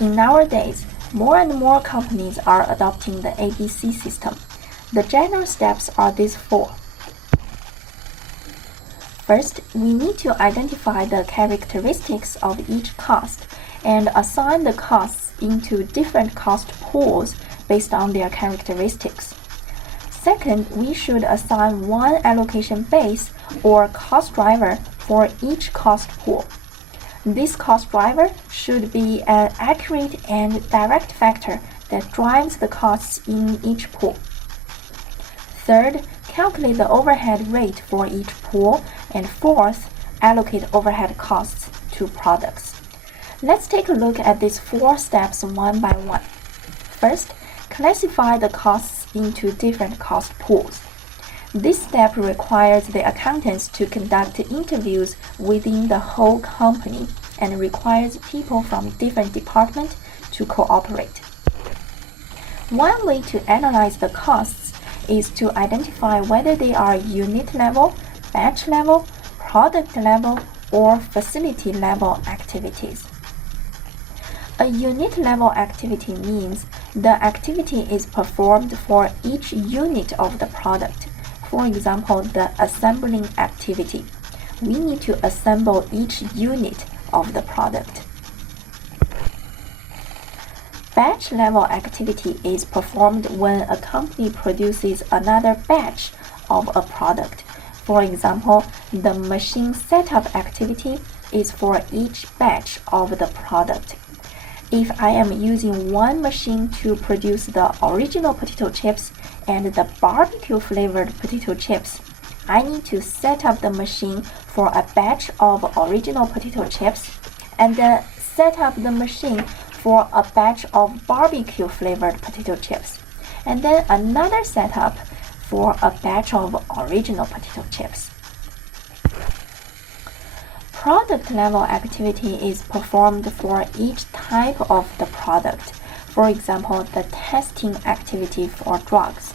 Nowadays, more and more companies are adopting the ABC system. The general steps are these four. First, we need to identify the characteristics of each cost and assign the costs into different cost pools based on their characteristics. Second, we should assign one allocation base or cost driver for each cost pool. This cost driver should be an accurate and direct factor that drives the costs in each pool. Third, calculate the overhead rate for each pool. And fourth, allocate overhead costs to products. Let's take a look at these four steps one by one. First, classify the costs into different cost pools. This step requires the accountants to conduct interviews within the whole company and requires people from different departments to cooperate. One way to analyze the costs is to identify whether they are unit level, batch level, product level, or facility level activities. A unit level activity means the activity is performed for each unit of the product. For example, the assembling activity. We need to assemble each unit of the product. Batch level activity is performed when a company produces another batch of a product. For example, the machine setup activity is for each batch of the product. If I am using one machine to produce the original potato chips and the barbecue flavored potato chips, I need to set up the machine for a batch of original potato chips and then set up the machine for a batch of barbecue flavored potato chips, and then another setup for a batch of original potato chips. Product level activity is performed for each type of the product. For example, the testing activity for drugs.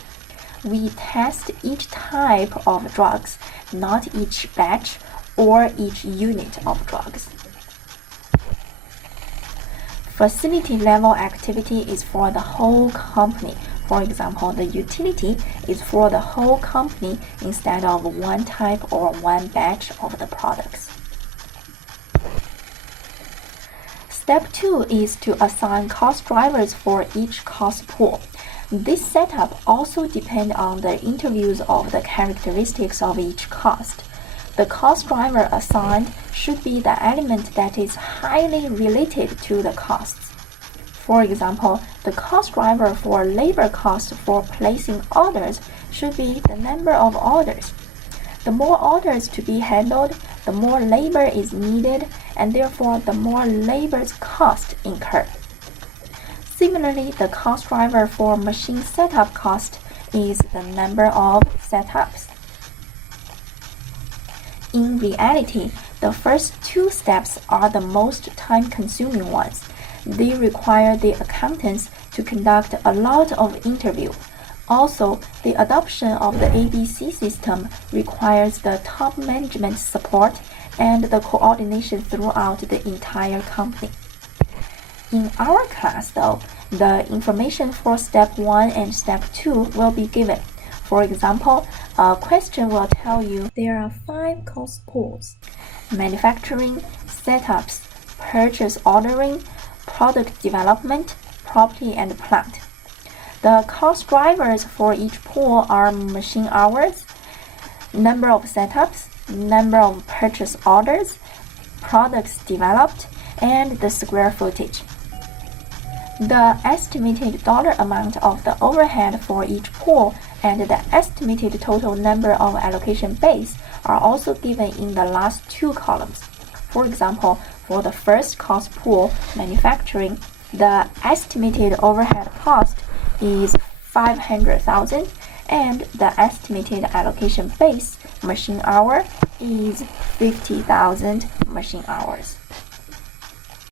We test each type of drugs, not each batch or each unit of drugs. Facility level activity is for the whole company. For example, the utility is for the whole company instead of one type or one batch of the products. Step 2 is to assign cost drivers for each cost pool. This setup also depends on the interviews of the characteristics of each cost. The cost driver assigned should be the element that is highly related to the costs. For example, the cost driver for labor cost for placing orders should be the number of orders. The more orders to be handled, the more labor is needed, and therefore the more labor's cost incurred. Similarly, the cost driver for machine setup cost is the number of setups. In reality, the first two steps are the most time-consuming ones. They require the accountants to conduct a lot of interviews. Also, the adoption of the ABC system requires the top management support and the coordination throughout the entire company. In our class, though, the information for step 1 and step 2 will be given. For example, a question will tell you there are 5 cost pools: manufacturing, setups, purchase ordering, product development, property and plant. The cost drivers for each pool are machine hours, number of setups, number of purchase orders, products developed, and the square footage. The estimated dollar amount of the overhead for each pool and the estimated total number of allocation base are also given in the last 2 columns. For example, for the first cost pool, manufacturing, the estimated overhead cost is 500,000 and the estimated allocation base machine hour is 50,000 machine hours.